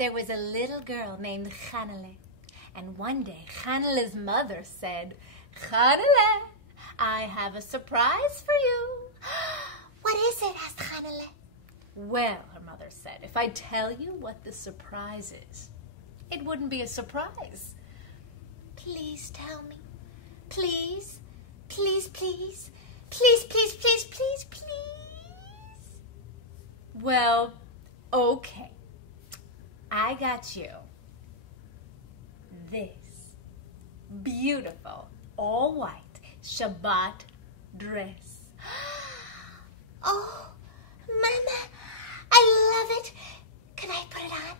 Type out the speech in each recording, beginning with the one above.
There was a little girl named Chanale, and one day Chanale's mother said, "Chanale, I have a surprise for you." "What is it?" asked Chanale. "Well," her mother said, "if I tell you what the surprise is, it wouldn't be a surprise." "Please tell me. Please, please, please, please, please, please, please, please." "Well, okay. I got you this beautiful, all white Shabbat dress." "Oh, Mama, I love it. Can I put it on?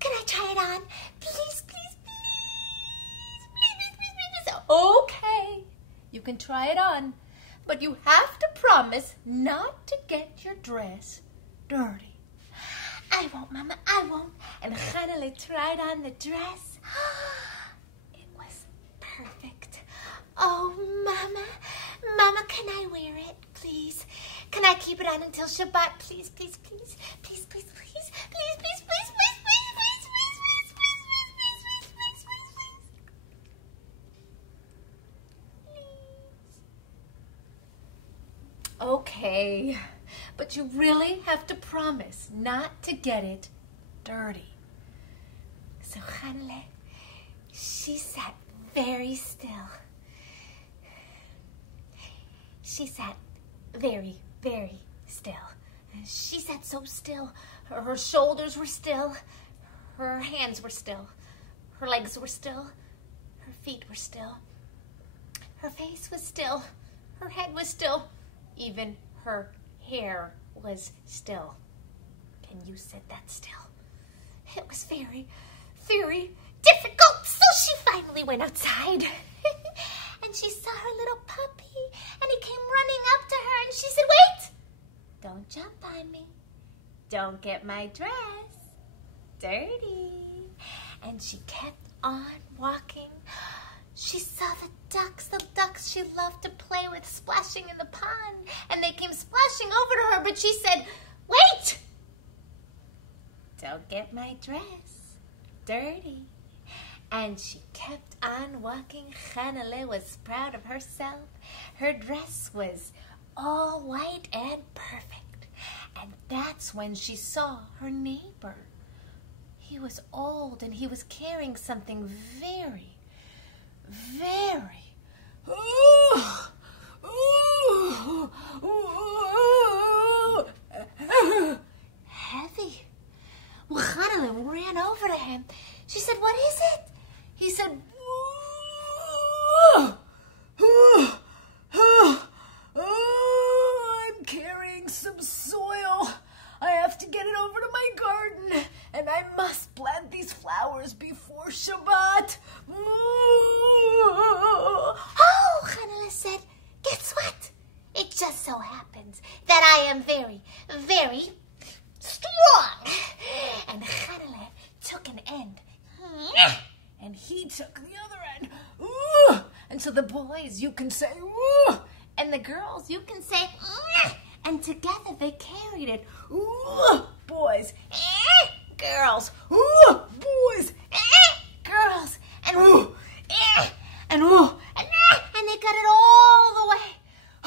Can I try it on? Please, please, please, please, please, please, please." "Okay, you can try it on, but you have to promise not to get your dress dirty." "I won't, Mama, I won't." And Chanale tried on the dress. It was perfect. "Oh, Mama, Mama, can I wear it, please? Can I keep it on until Shabbat? Please, please, please, please, please, please, please, please, please, please, please, please, please, please, please, please, please, please, please, please." "Okay, but you really have to promise not to get it dirty." So Chanale, she sat very still. She sat very, very still. She sat so still. Her shoulders were still. Her hands were still. Her legs were still. Her feet were still. Her face was still. Her head was still. Even her hair was still. Can you sit that still? It was very, very difficult. So she finally went outside. And she saw her little puppy. And he came running up to her. And she said, "Wait! Don't jump on me. Don't get my dress dirty." And she kept on walking. She saw the ducks she loved to play with, splashing in the pond. And they came splashing over to her. But she said, "Wait! Don't get my dress dirty." And she kept on walking. Chanale was proud of herself. Her dress was all white and perfect. And that's when she saw her neighbor. He was old and he was carrying something very, very heavy. Well, Chanale ran over to him. She said, "What is it?" He said, "I'm carrying some soil. I have to get it over to my garden, and I must plant these flowers before Shabbat." "Oh," Chanale said, "guess what? It just so happens that I am very, very strong." And Chanale took an end. And he took the other end. Ooh! And so the boys, you can say, "Ooh!" And the girls, you can say, and together they carried it. Ooh! Boys. Girls. Ooh! Boys. Girls. And Ooh! and ooh. And they got it all the way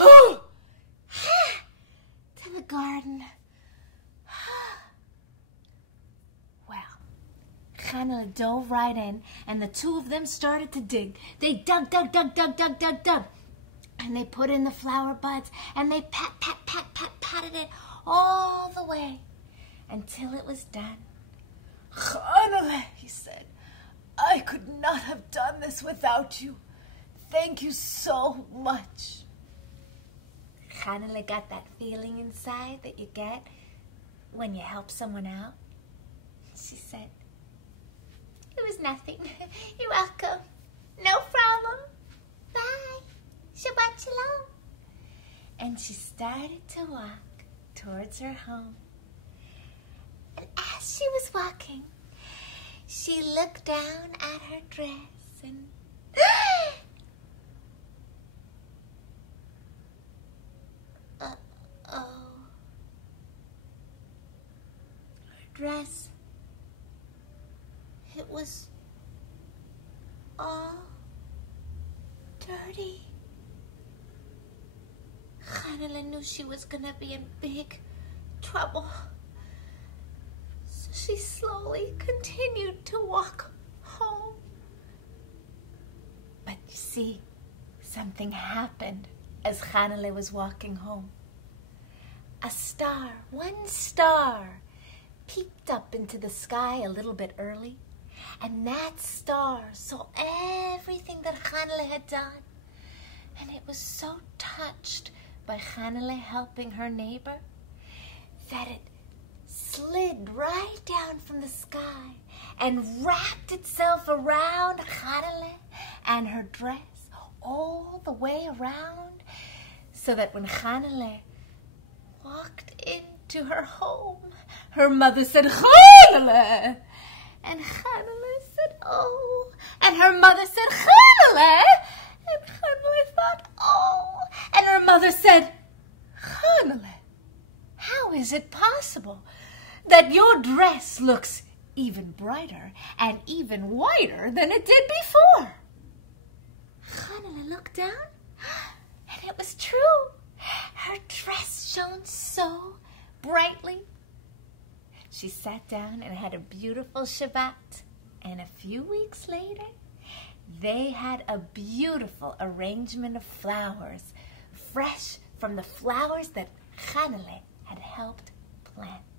Ooh! to the garden. Chanale dove right in, and the two of them started to dig. They dug. And they put in the flower buds, and they patted it all the way until it was done. "Chanale," he said, "I could not have done this without you. Thank you so much." Chanale got that feeling inside that you get when you help someone out. She said, "It was nothing. You're welcome. No problem. Bye. Shabbat shalom." And she started to walk towards her home. And as she was walking, she looked down at her dress and Her dress it was all dirty. Chanale knew she was gonna be in big trouble. So she slowly continued to walk home. But you see, something happened as Chanale was walking home. A star, one star, peeped up into the sky a little bit early, and that star saw everything that Chanale had done, and it was so touched by Chanale helping her neighbor that it slid right down from the sky and wrapped itself around Chanale and her dress all the way around, so that when Chanale walked into her home, her mother said, "Chanale!" And Chanale said, "Oh." And her mother said, "Chanale!" And Chanale thought, "Oh." And her mother said, "Chanale, how is it possible that your dress looks even brighter and even whiter than it did before?" Chanale looked down, and it was true. Her dress shone so brightly. She sat down and had a beautiful Shabbat. And a few weeks later, they had a beautiful arrangement of flowers, fresh from the flowers that Chanale had helped plant.